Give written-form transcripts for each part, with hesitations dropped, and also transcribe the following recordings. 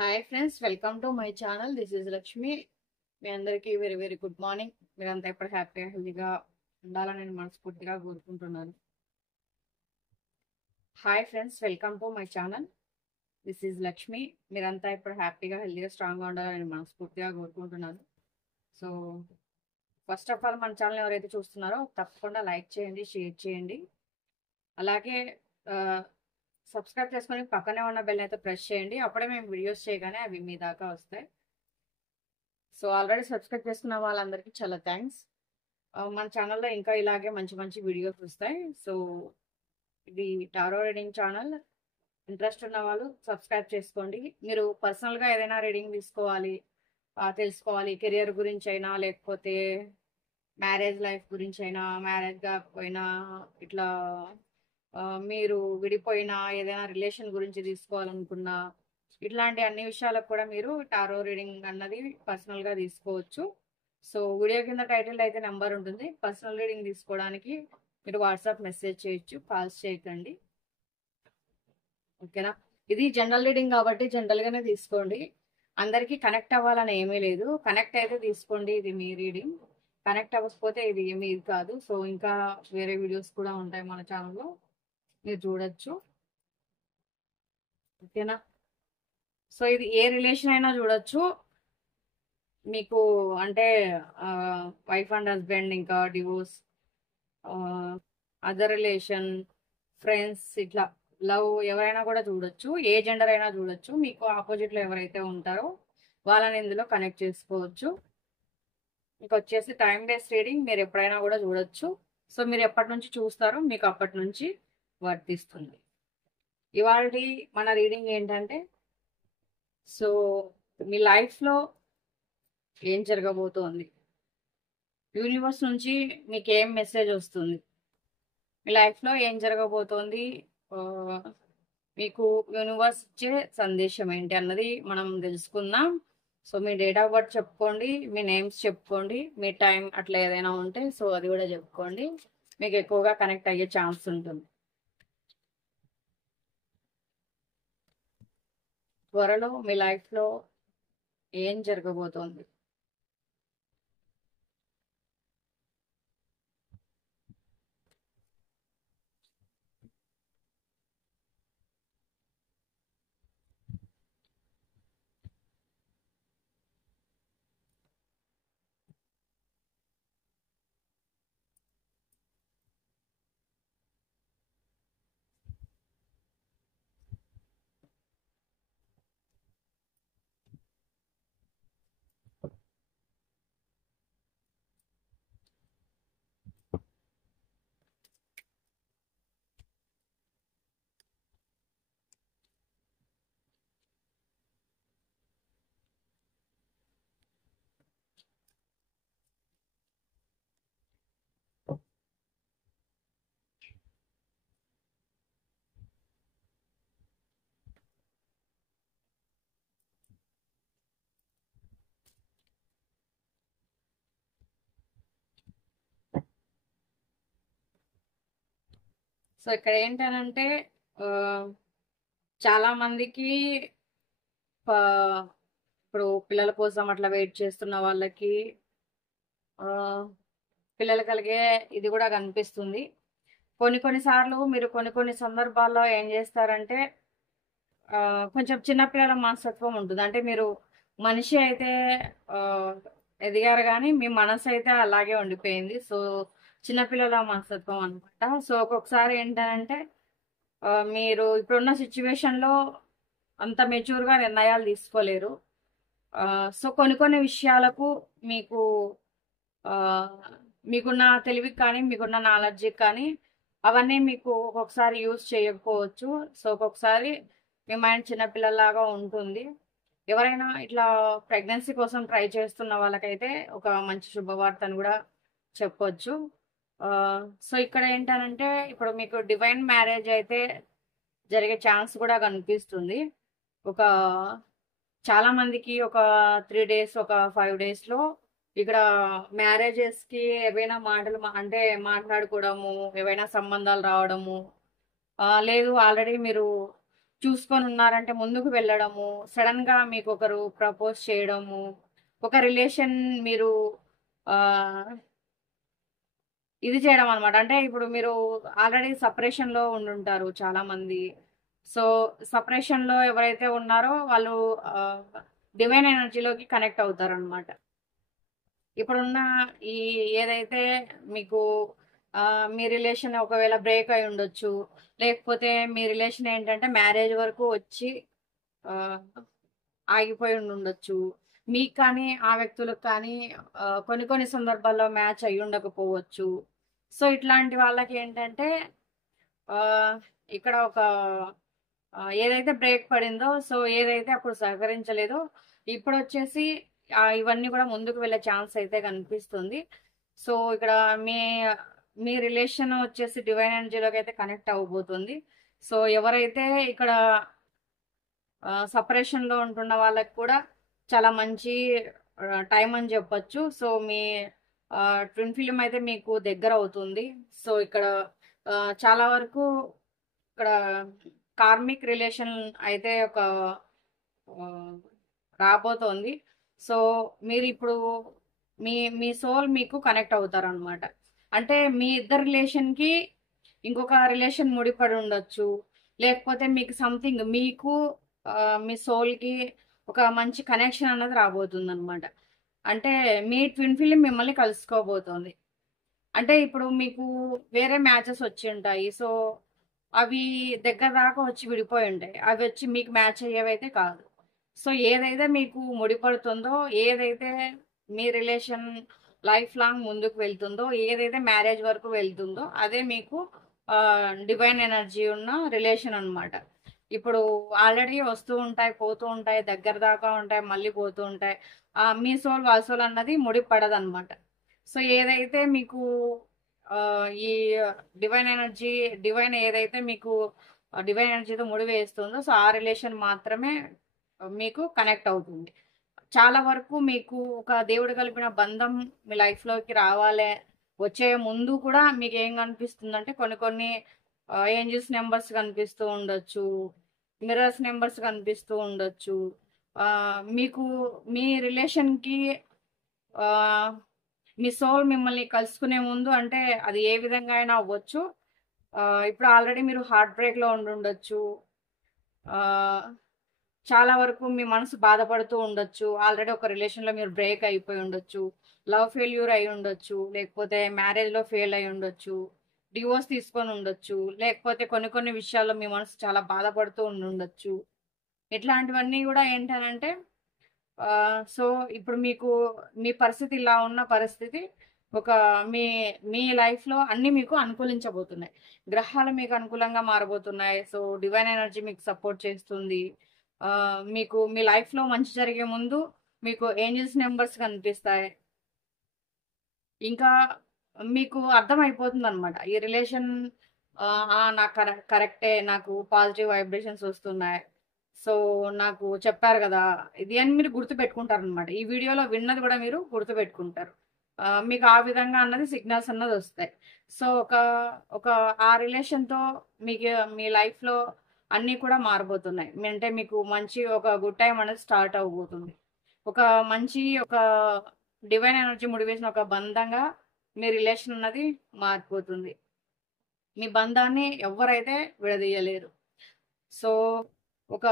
Hi friends, welcome to my channel. This is Lakshmi. మీ అందరికీ very very good morning. మీరంతా ఎప్పుడు హ్యాపీగా హెల్తీగా ఉండాలని నేను మనస్ఫూర్తిగా కోరుకుంటున్నాను. Hi friends, welcome to my channel. This is Lakshmi. మీరంతా ఇప్పుడు హ్యాపీగా హెల్తీగా స్ట్రాంగ్గా ఉండాలని నేను మనస్ఫూర్తిగా కోరుకుంటున్నాను. సో ఫస్ట్ ఆఫ్ ఆల్ మన ఛానల్ ఎవరైతే చూస్తున్నారో తప్పకుండా లైక్ చేయండి, షేర్ చేయండి. అలాగే సబ్స్క్రైబ్ చేసుకొని పక్కనే ఉన్న బెల్ అయితే ప్రెస్ చేయండి. అప్పుడే మేము వీడియోస్ చేయగానే అవి మీ దాకా వస్తాయి. సో ఆల్రెడీ సబ్స్క్రైబ్ చేసుకున్న వాళ్ళందరికీ చాలా థ్యాంక్స్. మన ఛానల్లో ఇంకా ఇలాగే మంచి మంచి వీడియోస్ వస్తాయి. సో ఇది టారో రీడింగ్ ఛానల్. ఇంట్రెస్ట్ ఉన్న వాళ్ళు సబ్స్క్రైబ్ చేసుకోండి. మీరు పర్సనల్గా ఏదైనా రీడింగ్ తీసుకోవాలి, తెలుసుకోవాలి, కెరియర్ గురించి అయినా, లేకపోతే మ్యారేజ్ లైఫ్ గురించి అయినా, మ్యారేజ్ కాకపోయినా, ఇట్లా మీరు విడిపోయినా, ఏదైనా రిలేషన్ గురించి తీసుకోవాలనుకున్నా, ఇట్లాంటి అన్ని విషయాలకు కూడా మీరు టారో రీడింగ్ అన్నది పర్సనల్గా తీసుకోవచ్చు. సో వీడియో కింద టైటిల్ అయితే నెంబర్ ఉంటుంది. పర్సనల్ రీడింగ్ తీసుకోవడానికి మీరు వాట్సాప్ మెసేజ్ చేయొచ్చు, కాల్స్ చేయకండి. ఓకేనా? ఇది జనరల్ రీడింగ్ కాబట్టి జనరల్గానే తీసుకోండి. అందరికీ కనెక్ట్ అవ్వాలని ఏమీ లేదు. కనెక్ట్ అయితే తీసుకోండి, ఇది మీ రీడింగ్. కనెక్ట్ అవ్వకపోతే ఇది మీది కాదు. సో ఇంకా వేరే వీడియోస్ కూడా ఉంటాయి మన ఛానల్లో, మీరు చూడొచ్చు. ఓకేనా? సో ఇది ఏ రిలేషన్ అయినా చూడొచ్చు మీకు. అంటే వైఫ్ అండ్ హస్బెండ్, ఇంకా డివోర్స్, అదర్ రిలేషన్, ఫ్రెండ్స్, ఇట్లా లవ్ ఎవరైనా కూడా చూడొచ్చు. ఏ జెండర్ అయినా చూడొచ్చు. మీకు ఆపోజిట్లో ఎవరైతే ఉంటారో వాళ్ళని ఇందులో కనెక్ట్ చేసుకోవచ్చు. మీకు వచ్చేసి టైం బేస్డ్ రీడింగ్, మీరు ఎప్పుడైనా కూడా చూడొచ్చు. సో మీరు ఎప్పటి నుంచి చూస్తారో మీకు అప్పటి నుంచి వర్తిస్తుంది. ఇవాళ మన రీడింగ్ ఏంటంటే, సో మీ లైఫ్లో ఏం జరగబోతోంది, యూనివర్స్ నుంచి మీకు ఏం మెసేజ్ వస్తుంది, మీ లైఫ్లో ఏం జరగబోతోంది, మీకు యూనివర్స్ ఇచ్చే సందేశం ఏంటి అన్నది మనం తెలుసుకుందాం. So me date of birth చెప్పుకోండి, మీ నేమ్స్ చెప్పుకోండి, మీ టైం అట్లా ఏదైనా ఉంటే సో అది కూడా చెప్పుకోండి. మీకు ఎక్కువగా కనెక్ట్ అయ్యే ఛాన్స్ ఉంటుంది. త్వరలో మీ లైఫ్లో ఏం జరగబోతోంది? సో ఇక్కడ ఏంటనంటే చాలా మందికి ఇప్పుడు పిల్లల కోసం అట్లా వెయిట్ చేస్తున్న వాళ్ళకి పిల్లలు కలిగే ఇది కూడా కనిపిస్తుంది. కొన్నిసార్లు మీరు కొన్ని సందర్భాల్లో ఏం చేస్తారంటే, కొంచెం చిన్నపిల్లల మనస్తత్వం ఉంటుంది. అంటే మీరు మనిషి అయితే ఎదిగారు, కానీ మీ మనసు అయితే అలాగే ఉండిపోయింది. సో చిన్నపిల్లల మనస్తత్వం అనమాట. సో ఒక్కొక్కసారి ఏంటంటే మీరు ఇప్పుడున్న సిచ్యువేషన్లో అంత మెచ్యూర్గా నిర్ణయాలు తీసుకోలేరు. సో కొన్ని విషయాలకు మీకు మీకున్న తెలివికి కానీ, మీకున్న నాలెడ్జ్కి కానీ అవన్నీ మీకు ఒక్కొక్కసారి యూజ్ చేయకపోవచ్చు. సో ఒక్కొక్కసారి మీ మైండ్ చిన్నపిల్లలాగా ఉంటుంది. ఎవరైనా ఇట్లా ప్రెగ్నెన్సీ కోసం ట్రై చేస్తున్న వాళ్ళకైతే ఒక మంచి శుభవార్త అని కూడా చెప్పొచ్చు. సో ఇక్కడ ఏంటంటే ఇప్పుడు మీకు డివైన్ మ్యారేజ్ అయితే జరిగే ఛాన్స్ కూడా కనిపిస్తుంది. ఒక చాలా మందికి ఒక 3 days, ఒక 5 daysలో ఇక్కడ మ్యారేజెస్కి ఏవైనా మాటలు అంటే మాట్లాడుకోవడము, ఏవైనా సంబంధాలు రావడము, లేదు ఆల్రెడీ మీరు చూసుకొని ఉన్నారంటే ముందుకు వెళ్ళడము, సడన్ గా మీకు ఒకరు ప్రపోజ్ చేయడము, ఒక రిలేషన్ మీరు ఆ ఇది చేయడం అనమాట. అంటే ఇప్పుడు మీరు ఆల్రెడీ సెపరేషన్ లో ఉండుంటారు చాలా మంది. సో సెపరేషన్ లో ఎవరైతే ఉన్నారో వాళ్ళు డివైన్ ఎనర్జీలోకి కనెక్ట్ అవుతారనమాట. ఇప్పుడున్న ఈ ఏదైతే మీకు మీ రిలేషన్ ఒకవేళ బ్రేక్ అయి ఉండొచ్చు, లేకపోతే మీ రిలేషన్ ఏంటంటే మ్యారేజ్ వరకు వచ్చి ఆ, ఆగిపోయి ఉండొచ్చు. మీకు కానీ ఆ వ్యక్తులకు కానీ కొన్ని కొన్ని సందర్భాల్లో మ్యాచ్ అయి ఉండకపోవచ్చు. సో ఇట్లాంటి వాళ్ళకి ఏంటంటే ఆ, ఇక్కడ ఒక ఏదైతే బ్రేక్ పడిందో, సో ఏదైతే అప్పుడు సహకరించలేదో ఇప్పుడు వచ్చేసి ఇవన్నీ కూడా ముందుకు వెళ్ళే ఛాన్స్ అయితే కనిపిస్తుంది. సో ఇక్కడ మీ మీ రిలేషన్ వచ్చేసి డివైన్ ఎనర్జీలోకి అయితే కనెక్ట్ అవ్వబోతుంది. సో ఎవరైతే ఇక్కడ సపరేషన్ లో ఉంటున్న వాళ్ళకి కూడా చాలా మంచి టైం అని చెప్పొచ్చు. సో మీ ట్విన్ ఫిలిం అయితే మీకు దగ్గర అవుతుంది. సో ఇక్కడ చాలా వరకు ఇక్కడ కార్మిక్ రిలేషన్ అయితే ఒక ఆ, రాబోతోంది. సో మీరు ఇప్పుడు మీ మీ సోల్ మీకు కనెక్ట్ అవుతారు అనమాట. అంటే మీ ఇద్దరు రిలేషన్ కి ఇంకొక రిలేషన్ ముడిపడి ఉండొచ్చు, లేకపోతే మీకు సంథింగ్ మీకు మీ సోల్ కి ఒక మంచి కనెక్షన్ అన్నది రాబోతుంది అనమాట. అంటే మీ ట్విన్ ఫిలిం మిమ్మల్ని కలుసుకోబోతోంది. అంటే ఇప్పుడు మీకు వేరే మ్యాచెస్ వచ్చి ఉంటాయి. సో అవి దగ్గర దాకా వచ్చి విడిపోయి ఉంటాయి. అవి వచ్చి మీకు మ్యాచ్ అయ్యేవైతే కాదు. సో ఏదైతే మీకు ముడిపడుతుందో, ఏదైతే మీ రిలేషన్ లైఫ్ లాంగ్ ముందుకు వెళ్తుందో, ఏదైతే మ్యారేజ్ వరకు వెళ్తుందో అదే మీకు డివైన్ ఎనర్జీ ఉన్న రిలేషన్ అన్నమాట. ఇప్పుడు ఆల్రెడీ వస్తూ ఉంటాయి, పోతూ ఉంటాయి, దగ్గర దాకా ఉంటాయి, మళ్ళీ పోతూ ఉంటాయి. మీ సోల్ వాళ్ళ సోల్ అన్నది ముడిపడదు అనమాట. సో ఏదైతే మీకు ఈ డివైన్ ఎనర్జీ డివైన్ ఏదైతే మీకు డివైన్ ఎనర్జీతో ముడివేస్తుందో, సో ఆ రిలేషన్ మాత్రమే మీకు కనెక్ట్ అవుతుంది. చాలా వరకు మీకు ఒక దేవుడు కలిపిన బంధం మీ లైఫ్ లోకి రావాలి వచ్చే ముందు కూడా మీకు ఏం కనిపిస్తుంది అంటే కొన్ని కొన్ని ఏంజిల్స్ నెంబర్స్ కనిపిస్తూ ఉండొచ్చు, మిర్రర్స్ నెంబర్స్ కనిపిస్తూ ఉండొచ్చు. ఆ, మీకు మీ రిలేషన్ కి ఆ, మీ సోల్ మిమ్మల్ని కలుసుకునే ముందు, అంటే అది ఏ విధంగా అయినా అవ్వచ్చు. ఇప్పుడు ఆల్రెడీ మీరు హార్ట్ బ్రేక్ లో ఉండుండొచ్చు. ఆ, చాలా వరకు మీ మనసు బాధపడుతూ ఉండొచ్చు. ఆల్రెడీ ఒక రిలేషన్ లో మీరు బ్రేక్ అయిపోయి ఉండొచ్చు, లవ్ ఫెయిల్యూర్ అయి ఉండొచ్చు, లేకపోతే మ్యారేజ్ లో ఫెయిల్ అయి ఉండొచ్చు, డివోర్స్ తీసుకొని ఉండొచ్చు, లేకపోతే కొన్ని కొన్ని విషయాల్లో మీ మనసు చాలా బాధపడుతూ ఉండొచ్చు. ఇట్లాంటివన్నీ కూడా ఏంటనంటే సో ఇప్పుడు మీకు మీ పరిస్థితి ఇలా ఉన్న పరిస్థితి ఒక మీ మీ లైఫ్ లో అన్ని మీకు అనుకూలించబోతున్నాయి. గ్రహాలు మీకు అనుకూలంగా మారబోతున్నాయి. సో డివైన్ ఎనర్జీ మీకు సపోర్ట్ చేస్తుంది. మీకు మీ లైఫ్ లో మంచి జరిగే ముందు మీకు ఏంజల్స్ నెంబర్స్ కనిపిస్తాయి. ఇంకా మీకు అర్థమైపోతుంది అనమాట ఈ రిలేషన్ నాకు కరెక్టే, నాకు పాజిటివ్ వైబ్రేషన్స్ వస్తున్నాయి. సో నాకు చెప్పారు కదా ఇది అని మీరు గుర్తు పెట్టుకుంటారు అనమాట. ఈ వీడియోలో విన్నది కూడా మీరు గుర్తు పెట్టుకుంటారు. మీకు ఆ విధంగా అన్నది సిగ్నల్స్ అన్నది వస్తాయి. సో ఒక ఒక ఆ రిలేషన్ తో మీకు మీ లైఫ్ లో అన్నీ కూడా మారబోతున్నాయి. అంటే మీకు మంచి ఒక గుడ్ టైం అనేది స్టార్ట్ అవబోతుంది. ఒక మంచి ఒక డివైన్ ఎనర్జీ ముడివేసిన ఒక బంధంగా మీ రిలేషన్ అన్నది మారిపోతుంది. మీ బంధాన్ని ఎవరైతే విడదీయలేరు. సో ఒక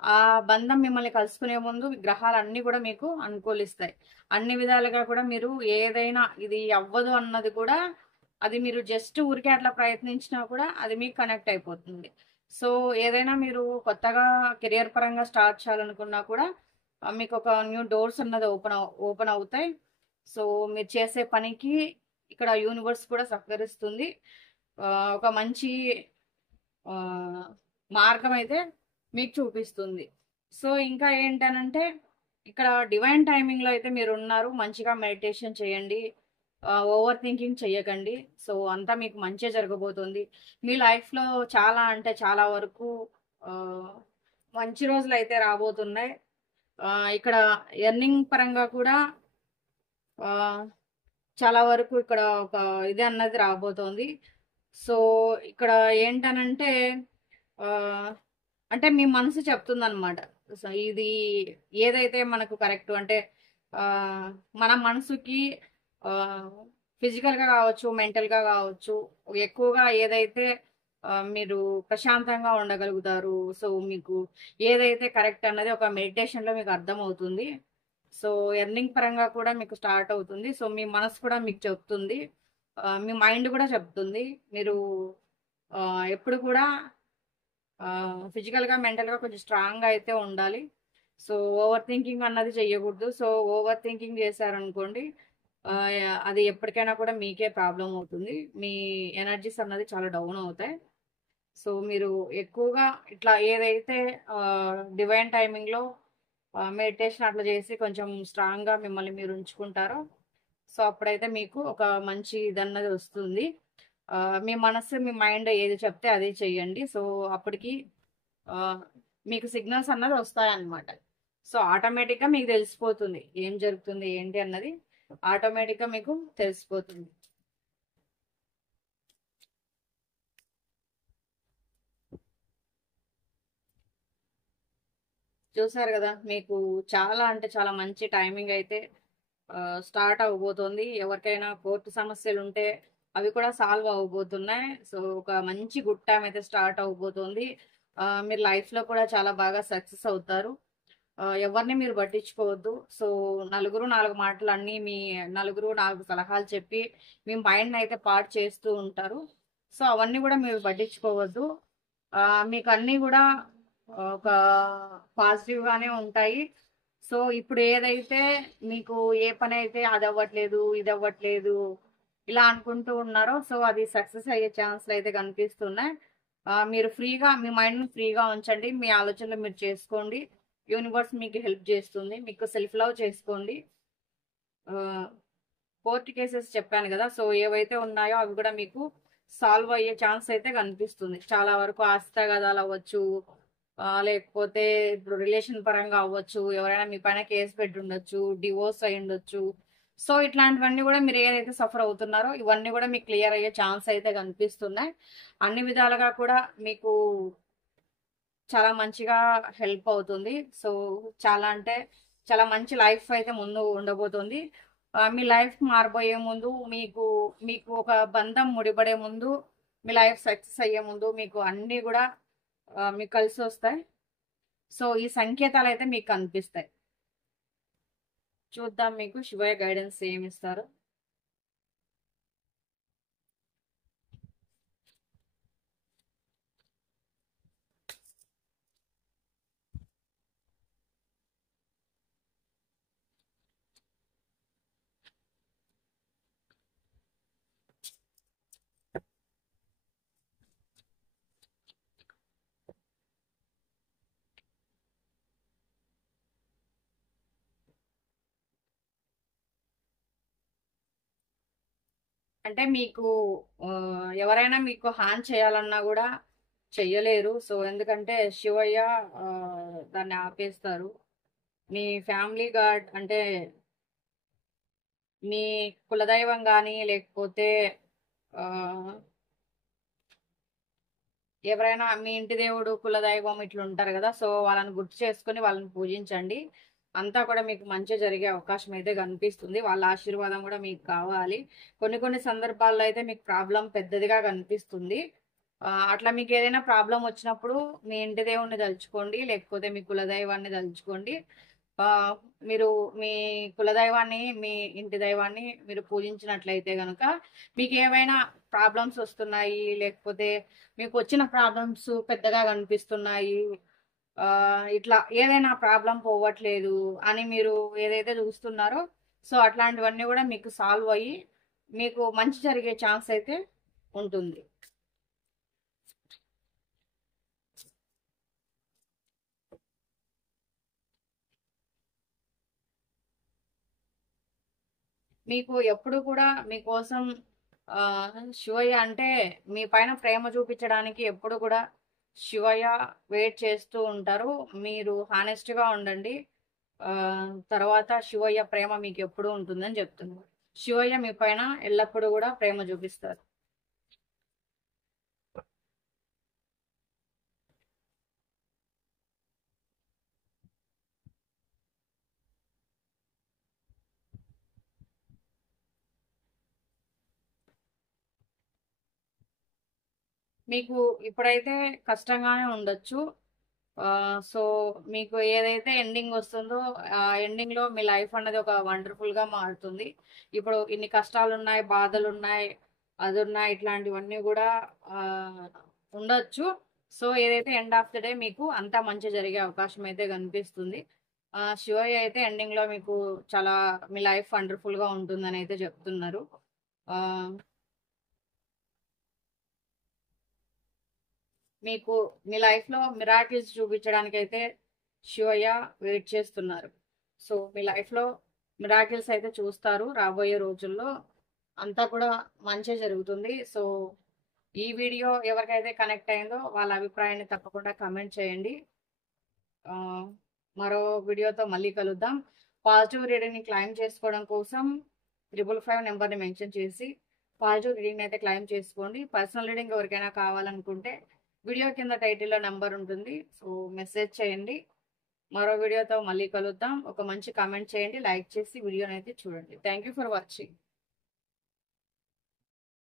ఆ బంధం మిమ్మల్ని కలుసుకునే ముందు గ్రహాలు అన్ని కూడా మీకు అనుకూలిస్తాయి. అన్ని విధాలుగా కూడా మీరు ఏదైనా ఇది అవ్వదు అన్నది కూడా, అది మీరు జస్ట్ ఊరికే అట్లా ప్రయత్నించినా కూడా అది మీకు కనెక్ట్ అయిపోతుంది. సో ఏదైనా మీరు కొత్తగా కెరియర్ పరంగా స్టార్ట్ చేయాలనుకున్నా కూడా మీకు ఒక న్యూ డోర్స్ అన్నది ఓపెన్ అవుతాయి. సో మీరు చేసే పనికి ఇక్కడ యూనివర్స్ కూడా సహకరిస్తుంది. ఒక మంచి ఆ, మార్గం అయితే మీకు చూపిస్తుంది. సో ఇంకా ఏంటనంటే ఇక్కడ డివైన్ టైమింగ్ లో అయితే మీరు ఉన్నారు. మంచిగా మెడిటేషన్ చేయండి, ఓవర్ థింకింగ్ చెయ్యకండి. సో అంతా మీకు మంచిగా జరగబోతుంది. మీ లైఫ్ లో చాలా అంటే చాలా వరకు ఆ, మంచి రోజులు అయితే రాబోతున్నాయి. ఇక్కడ ఎర్నింగ్ పరంగా కూడా ఆ, చాలా వరకు ఇక్కడ ఒక ఇది అన్నది రాబోతోంది. సో ఇక్కడ ఏంటనంటే అంటే మీ మనసు చెప్తుందనమాట. సో, ఇది ఏదైతే మనకు కరెక్ట్ అంటే మన మనసుకి ఫిజికల్‌గా కావచ్చు, మెంటల్‌గా కావచ్చు, ఎక్కువగా ఏదైతే మీరు ప్రశాంతంగా ఉండగలుగుతారు. సో, మీకు ఏదైతే కరెక్ట్ అన్నది ఒక మెడిటేషన్‌లో మీకు అర్థమవుతుంది. సో, ఎర్నింగ్ పరంగా కూడా మీకు స్టార్ట్ అవుతుంది. సో, మీ మనసు కూడా మీకు చెప్తుంది. మీ మైండ్ కూడా చెప్తుంది. మీరు ఎప్పుడు కూడా ఫిజికల్‌గా, మెంటల్‌గా కొంచెం స్ట్రాంగ్‌గా అయితే ఉండాలి. సో, ఓవర్ థింకింగ్ అన్నది చెయ్యకూడదు. సో, ఓవర్ థింకింగ్ చేశారనుకోండి అది ఎప్పటికైనా కూడా మీకే ప్రాబ్లమ్ అవుతుంది. మీ ఎనర్జీస్ అన్నది చాలా డౌన్ అవుతాయి. సో, మీరు ఎక్కువగా ఇట్లా ఏదైతే డివైన్ టైమింగ్‌లో మెడిటేషన్ అట్లా చేసి కొంచెం స్ట్రాంగ్‌గా మిమ్మల్ని మీరు ఉంచుకుంటారో, సో, అప్పుడైతే మీకు ఒక మంచి ఇదన్నది వస్తుంది. మీ మనస్సు, మీ మైండ్ ఏది చెప్తే అదే చెయ్యండి. సో, అప్పటికి ఆహ్, మీకు సిగ్నల్స్ అన్నది వస్తాయన్నమాట. సో, ఆటోమేటిక్‌గా మీకు తెలిసిపోతుంది. ఏం జరుగుతుంది ఏంటి అన్నది ఆటోమేటిక్‌గా మీకు తెలిసిపోతుంది. చూసారు గదా! మీకు చాలా అంటే చాలా మంచి టైమింగ్ అయితే స్టార్ట్ అవ్వబోతోంది. ఎవరికైనా కోర్టు సమస్యలుంటే అవి కూడా సాల్వ్ అవ్వబోతున్నాయి. సో, ఒక మంచి గుడ్ టైమ్ అయితే స్టార్ట్ అవ్వబోతోంది. మీరు లైఫ్‌లో కూడా చాలా బాగా సక్సెస్ అవుతారు. ఎవరిని మీరు పట్టించుకోవద్దు. సో, నలుగురు 4 మాటలన్నీ నలుగురు 4 సలహాలు చెప్పి మీ మైండ్‌నయితే పాడు చేస్తూ ఉంటారు. సో, అవన్నీ గూడా మీరు పట్టించుకోవద్దు. మీకన్నీ గూడా ఒక పాజిటివ్‌గానే ఉంటాయి. సో, ఇప్పుడు ఏదైతే మీకు ఏ పనైతే అదవ్వట్లేదు, ఇదవ్వట్లేదు ఇలా అనుకుంటూ ఉన్నారో, సో, అది సక్సెస్ అయ్యే ఛాన్స్‌లయితే కనిపిస్తున్నాయి. మీరు ఫ్రీగా మీ మైండ్‌ని ఫ్రీగా ఉంచండి. మీ ఆలోచనలు మీరు చేసుకోండి. యూనివర్స్ మీకు హెల్ప్ చేస్తుంది. మీకు సెల్ఫ్ లవ్ చేసుకోండి. ఆహ్, కోర్ట్ కేసెస్ చెప్పాను గదా! సో, ఏవైతే ఉన్నాయో అవి గూడా మీకు సాల్వ్ అయ్యే ఛాన్స్ అయితే కనిపిస్తుంది. చాలా వరకు ఆస్తి తగాదాలవ్వచ్చు, లేకపోతే ఇప్పుడు రిలేషన్ పరంగా అవ్వచ్చు, ఎవరైనా మీ పైన కేస్ పెట్టుండొచ్చు, డివోర్స్ అయ్యుండొచ్చు. సో, ఇట్లాంటివన్నీ గూడా మీరు ఏదైతే సఫర్ అవుతున్నారో ఇవన్నీ గూడా మీకు క్లియర్ అయ్యే ఛాన్స్ అయితే కనిపిస్తున్నాయి. అన్ని విధాలుగా కూడా మీకు చాలా మంచిగా హెల్ప్ అవుతుంది. సో, చాలా అంటే చాలా మంచి లైఫ్ అయితే ముందు ఉండబోతుంది. మీ లైఫ్ మారబోయే ముందు మీకు ఒక బంధం ముడిపడే ముందు, మీ లైఫ్ సక్సెస్ అయ్యే ముందు మీకు అన్నీ గూడా మీకు కలిసొస్తాయి. సో, ఈ సంకేతాలయితే మీకు కనిపిస్తాయి. చూద్దాం మీకు శివయ్య గైడెన్స్ ఏమిస్తారో. అంటే మీకు ఎవరైనా మీకు హాని చేయాలన్నా గూడా చెయ్యలేరు. సో, ఎందుకంటే శివయ్య దాన్ని ఆపేస్తారు. మీ ఫ్యామిలీ గార్డ్ అంటే మీ కులదైవం గాని, లేకపోతే ఆహ్, ఎవరైనా మీ ఇంటి దేవుడు, కులదైవం ఇట్లుంటారు గదా! సో, వాళ్ళని గుర్తు చేసుకొని వాళ్ళని పూజించండి. అంతా కూడా మీకు మంచే జరిగే అవకాశం అయితే కనిపిస్తుంది. వాళ్ళ ఆశీర్వాదం గూడా మీకు కావాలి. కొన్ని కొన్ని సందర్భాల్లో అయితే మీకు ప్రాబ్లమ్ పెద్దదిగా కనిపిస్తుంది. అట్లా మీకేదైనా ప్రాబ్లమ్ వచ్చినప్పుడు మీ ఇంటి దేవుడిని తలుచుకోండి. లేకపోతే మీ కులదైవాన్ని తలుచుకోండి. ఆహ్, మీరు మీ కులదైవాన్ని, మీ ఇంటి దైవాన్ని మీరు పూజించినట్లయితే గనక మీకేవైనా ప్రాబ్లమ్స్ వస్తున్నాయి, లేకపోతే మీకొచ్చిన ప్రాబ్లమ్స్ పెద్దగా కనిపిస్తున్నాయి, ఇట్లా ఏదైనా ప్రాబ్లమ్ పోవట్లేదు అని మీరు ఏదైతే చూస్తున్నారో, సో, అట్లాంటివన్నీ గూడా మీకు సాల్వ్ అయ్యి, మీకు మంచి జరిగే ఛాన్స్ అయితే ఉంటుంది. మీకు ఎప్పుడు కూడా మీకోసం శివయ్య అంటే మీ పైన ప్రేమ చూపించడానికి ఎప్పుడు కూడా శివయ్య వెయిట్ చేస్తూ ఉంటారు. మీరు హానెస్ట్‌గా ఉండండి. తర్వాత శివయ్య ప్రేమ మీకు ఎప్పుడూ ఉంటుందని చెప్తున్నారు. శివయ్య మీ పైన ఎల్లప్పుడూ కూడా ప్రేమ చూపిస్తారు. మీకు ఇప్పుడైతే కష్టంగానే ఉండొచ్చు. సో మీకు ఏదైతే ఎండింగ్ వస్తుందో ఆ ఎండింగ్ లో మీ లైఫ్ అన్నది ఒక వండర్ఫుల్ గా మారుతుంది. ఇప్పుడు ఇన్ని కష్టాలు ఉన్నాయి, బాధలు ఉన్నాయి, అది ఉన్నాయి, ఇట్లాంటివన్నీ కూడా ఆ, ఉండొచ్చు. సో ఏదైతే ఎండ్ ఆఫ్ ద డే మీకు అంతా మంచి జరిగే అవకాశం అయితే కనిపిస్తుంది. శివయ్య అయితే ఎండింగ్ లో మీకు చాలా మీ లైఫ్ వండర్ఫుల్ గా ఉంటుందని అయితే చెప్తున్నారు. ఆ మీకు మీ లైఫ్ లో మిరాకిల్స్ చూపించడానికి అయితే శివయ్య వెయిట్ చేస్తున్నారు. సో మీ లైఫ్ లో మిరాకిల్స్ అయితే చూస్తారు రాబోయే రోజుల్లో. అంతా కూడా మంచి జరుగుతుంది. సో ఈ వీడియో ఎవరికైతే కనెక్ట్ అయిందో వాళ్ళ అభిప్రాయాన్ని తప్పకుండా కమెంట్ చేయండి. ఆ, మరో వీడియోతో మళ్ళీ కలుద్దాం. పాజిటివ్ రీడింగ్ ని క్లైమ్ చేసుకోవడం కోసం 555 నెంబర్ని మెన్షన్ చేసి పాజిటివ్ రీడింగ్ అయితే క్లైమ్ చేసుకోండి. పర్సనల్ రీడింగ్ ఎవరికైనా కావాలనుకుంటే వీడియో కింద టైటిల్లో నెంబర్ ఉంటుంది. సో మెసేజ్ చేయండి. మరో వీడియోతో మళ్ళీ కలుద్దాం. ఒక మంచి కామెంట్ చేయండి, లైక్ చేసి వీడియోని అయితే చూడండి. Thank you for watching.